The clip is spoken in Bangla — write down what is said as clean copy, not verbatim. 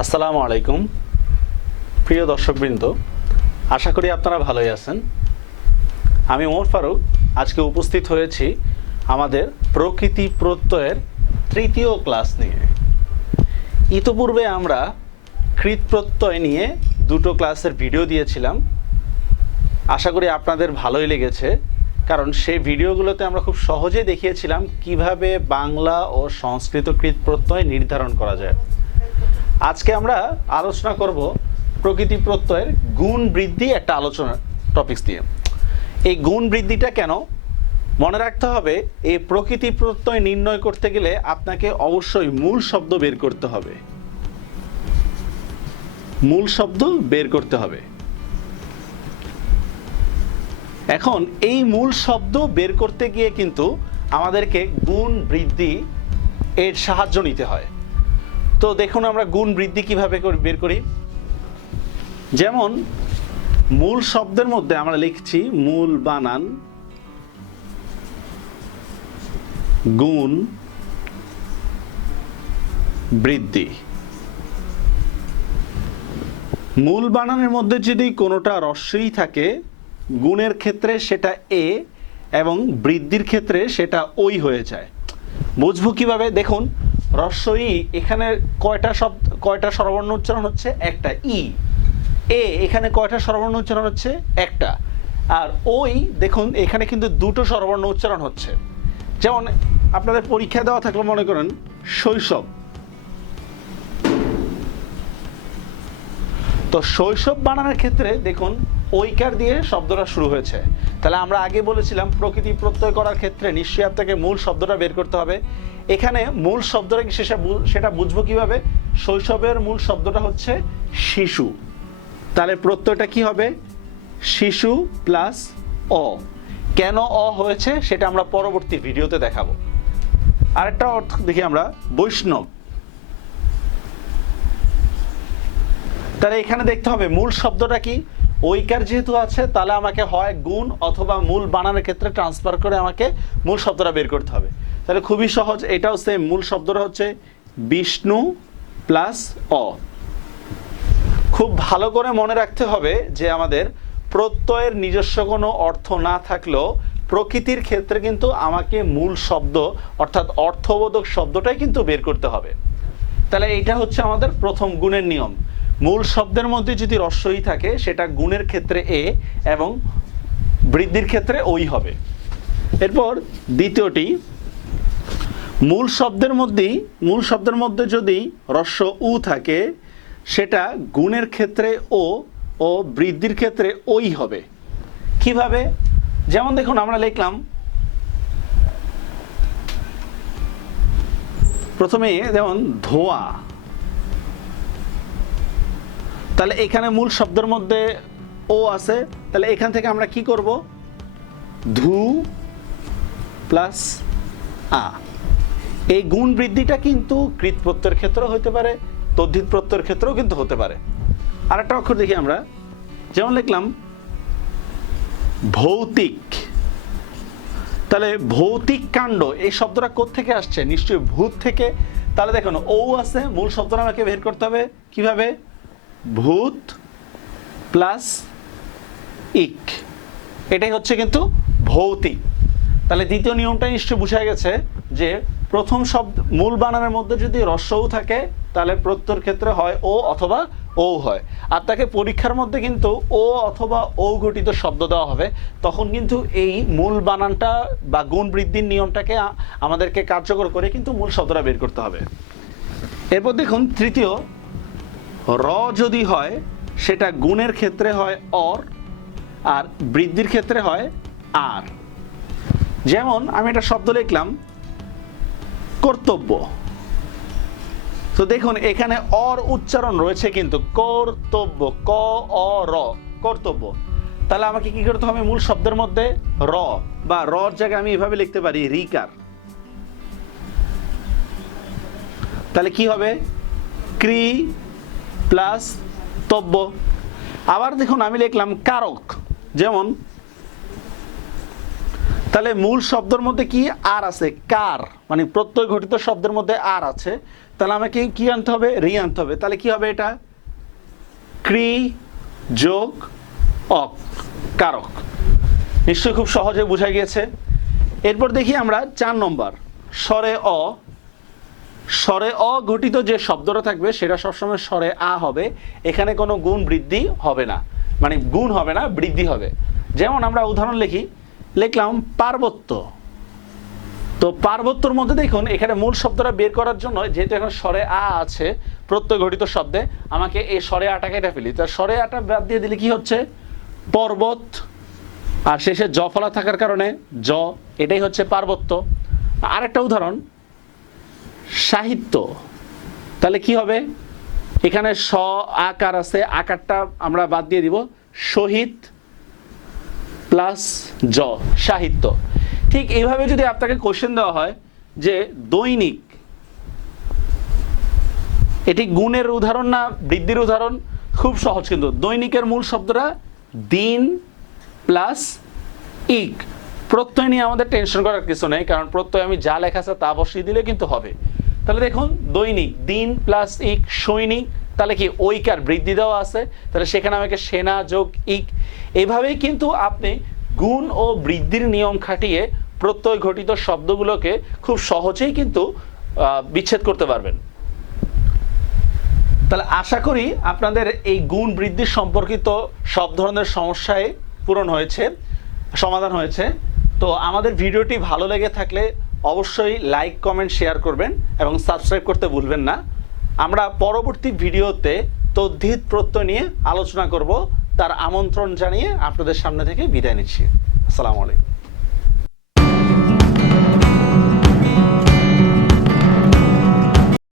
আসসালামু আলাইকুম প্রিয় দর্শকবৃন্দ, আশা করি আপনারা ভালোই আছেন। আমি ওমর ফারুক আজকে উপস্থিত হয়েছি আমাদের প্রকৃতি প্রত্যয়ের তৃতীয় ক্লাস নিয়ে। ইতোপূর্বে আমরা কৃত প্রত্যয় নিয়ে দুটো ক্লাসের ভিডিও দিয়েছিলাম। আশা করি আপনাদের ভালোই লেগেছে, কারণ সেই ভিডিওগুলোতে আমরা খুব সহজে দেখিয়েছিলাম কিভাবে বাংলা ও সংস্কৃত কৃত প্রত্যয় নির্ধারণ করা যায়। আজকে আমরা আলোচনা করব প্রকৃতি প্রত্যয়ের গুণ বৃদ্ধি একটা আলোচনা টপিকস দিয়ে। এই গুণ বৃদ্ধিটা কেন মনে রাখতে হবে, এই প্রকৃতি প্রত্যয় নির্ণয় করতে গেলে আপনাকে অবশ্যই মূল শব্দ বের করতে হবে। মূল শব্দ বের করতে হবে। এখন এই মূল শব্দ বের করতে গিয়ে কিন্তু আমাদেরকে গুণ বৃদ্ধি এর সাহায্য নিতে হয়। তো দেখুন আমরা গুণ বৃদ্ধি কিভাবে বের করি। যেমন মূল শব্দের মধ্যে আমরা লিখছি মূল বানান গুণ বৃদ্ধি। মূল বানানের মধ্যে যদি কোনোটা রস্বই থাকে, গুণের ক্ষেত্রে সেটা এ এবং বৃদ্ধির ক্ষেত্রে সেটা ওই হয়ে যায়। বুঝবো কিভাবে? দেখুন রস্বই এখানে কয়টা স্বরবর্ণ উচ্চারণ হচ্ছে? একটা। ই এ এখানে কয়টা স্বরবর্ণ উচ্চারণ হচ্ছে? একটা। আর ওই দেখুন এখানে কিন্তু দুটো স্বরবর্ণ উচ্চারণ হচ্ছে। যেমন আপনাদের পরীক্ষা দেওয়া থাকলে মনে করেন শৈশব, তো শৈশব বানানোর ক্ষেত্রে দেখুন ঐকার দিয়ে শব্দটা শুরু হয়েছে। তাহলে আমরা আগে বলেছিলাম প্রকৃতি প্রত্যয় করার ক্ষেত্রে নিশ্চয়ই আপনাকে মূল শব্দটা বের করতে হবে। এখানে মূল শব্দটা কি সেটা বুঝবো কিভাবে? শৈশবের মূল শব্দটা হচ্ছে শিশু, তাহলে প্রত্যয়টা কি হবে? শিশু প্লাস অ। কেন অ হয়েছে সেটা আমরা পরবর্তী ভিডিওতে দেখাবো। আরেকটা অর্থ দেখি আমরা, বৈষ্ণব। তাহলে এখানে দেখতে হবে মূল শব্দটা কি। ঐকার যেহেতু আছে তাহলে আমাকে হয় গুণ অথবা মূল বানানোর ক্ষেত্রে ট্রান্সফার করে আমাকে মূল শব্দটা বের করতে হবে। তাহলে খুবই সহজ, এটাও সেম। মূল শব্দটা হচ্ছে বিষ্ণু প্লাস অ। খুব ভালো করে মনে রাখতে হবে যে আমাদের প্রত্যয়ের নিজস্ব কোনো অর্থ না থাকলেও প্রকৃতির ক্ষেত্রে কিন্তু আমাকে মূল শব্দ অর্থাৎ অর্থবোধক শব্দটাই কিন্তু বের করতে হবে। তাহলে এইটা হচ্ছে আমাদের প্রথম গুণের নিয়ম। মূল শব্দের মধ্যে যদি রস্বই থাকে সেটা গুণের ক্ষেত্রে এ এবং বৃদ্ধির ক্ষেত্রে ওই হবে। এরপর দ্বিতীয়টি, মূল শব্দের মধ্যে যদি রস্ব উ থাকে সেটা গুণের ক্ষেত্রে ও বৃদ্ধির ক্ষেত্রে ওই হবে। কিভাবে? যেমন দেখুন আমরা লিখলাম প্রথমে যেমন ধোয়া, তাহলে এখানে মূল শব্দের মধ্যে ও আছে, তাহলে এখান থেকে আমরা কি করব? ধু প্লাস আ। এই গুণ বৃদ্ধিটা কিন্তু কৃত প্রত্যয়ের ক্ষেত্রেও হতে পারে, তদ্ধিত প্রত্যয়ের ক্ষেত্রেও কিন্তু হতে পারে। আরেকটা অক্ষর দেখি আমরা, যেমন লিখলাম ভৌতিক। তাহলে ভৌতিক কাণ্ড এই শব্দটা কোত্থেকে আসছে? নিশ্চয়ই ভূত থেকে। তাহলে দেখুন ও আছে, মূল শব্দটা আমাকে বের করতে হবে কিভাবে? ভূত প্লাস ইক, এটাই হচ্ছে কিন্তু ভৌতিক। তাহলে দ্বিতীয় নিয়মটা নিশ্চয়ই বুঝা গেছে যে প্রথম শব্দ মূল বানানের মধ্যে যদি রস্বউ থাকে তাহলে প্রত্যয়ের ক্ষেত্রে হয় ও অথবা ও হয়। আপনাকে পরীক্ষার মধ্যে কিন্তু ও অথবা ও গঠিত শব্দ দেওয়া হবে, তখন কিন্তু এই মূল বানানটা বা গুণ বৃদ্ধির নিয়মটাকে আমাদেরকে কার্যকর করে কিন্তু মূল শব্দটা বের করতে হবে। এরপর দেখুন তৃতীয়, র যদি হয় সেটা গুণের ক্ষেত্রে হয় অর আর বৃদ্ধির ক্ষেত্রে হয় আর। যেমন আমি একটা শব্দ লিখলাম কর্তব্য, তো দেখুন এখানে অর উচ্চারণ রয়েছে কিন্তু কর্তব্য, ক অ র, কর্তব্য। তাহলে আমাকে কি করতে হবে? মূল শব্দের মধ্যে র বা রর জায়গায় আমি এভাবে লিখতে পারি রিকার। তাহলে কি হবে? ক্রি প্লাস তব্য। আবার দেখুন আমি লিখলাম কারক, যেমন তাহলে মূল শব্দের মধ্যে কি আর আছে? কার, মানে প্রত্যয় ঘটিত শব্দের মধ্যে আর আছে। তাহলে আমাকে কি আনতে হবে, রি আনতে হবে। তাহলে কি হবে এটা, ক্রি যোগ অক, কারক। নিশ্চয়ই খুব সহজে বোঝা গিয়েছে। এরপর দেখি আমরা 4 নম্বর, স্বরে অ। স্বরে অ ঘটিত যে শব্দটা থাকবে সেটা সবসময় স্বরে আ হবে। এখানে কোনো গুণ বৃদ্ধি হবে না, মানে গুণ হবে না, বৃদ্ধি হবে। যেমন আমরা উদাহরণ লিখলাম পার্বত্য। তো পার্বত্যর মধ্যে দেখুন এখানে মূল শব্দটা বের করার জন্য যেহেতু এখন স্বরে আ আছে প্রত্যয় ঘটিত শব্দে, আমাকে এই স্বরে আটা কেটে ফেলি। তো স্বরে আটা বাদ দিয়ে দিলে কি হচ্ছে, পর্বত, আর শেষে জ ফলা থাকার কারণে জ, এটাই হচ্ছে পার্বত্য। আরেকটা উদাহরণ, সাহিত্য। তাহলে কি হবে, এখানে স আকার আছে, আকারটা আমরা বাদ দিয়ে দিব, শহীদ প্লাস জ, সাহিত্য। ঠিক এইভাবে যদি আপনাকে কোশ্চেন দেওয়া হয় যে দৈনিক, এটি গুণের উদাহরণ না বৃদ্ধির উদাহরণ, খুব সহজ। কিন্তু দৈনিকের মূল শব্দটা দিন প্লাস ইক। প্রত্যয় নিয়ে আমাদের টেনশন করার কিছু নেই, কারণ প্রত্যয় আমি যা লেখা আছে তা বসিয়ে দিলে কিন্তু হবে। তাহলে দেখুন দৈনিক, দিন প্লাস ইক, সৈনিক, তাহলে কি ঐকার বৃদ্ধি দেওয়া আছে, তাহলে সেখানে আমাকে সেনা যোগ ইক। এভাবেই কিন্তু আপনি গুণ ও বৃদ্ধির নিয়ম খাটিয়ে প্রত্যয় ঘটিত শব্দগুলোকে খুব সহজেই কিন্তু বিচ্ছেদ করতে পারবেন। তাহলে আশা করি আপনাদের এই গুণ বৃদ্ধি সম্পর্কিত সব ধরনের সমস্যায় পূরণ হয়েছে, সমাধান হয়েছে। তো আমাদের ভিডিওটি ভালো লেগে থাকলে অবশ্যই লাইক, কমেন্ট, শেয়ার করবেন এবং সাবস্ক্রাইব করতে ভুলবেন না। আমরা পরবর্তী ভিডিওতে তদ্ধিত প্রত্যয় নিয়ে আলোচনা করব। তার আমন্ত্রণ জানিয়ে আপনাদের সামনে থেকে বিদায় নিচ্ছি। আসসালামু আলাইকুম।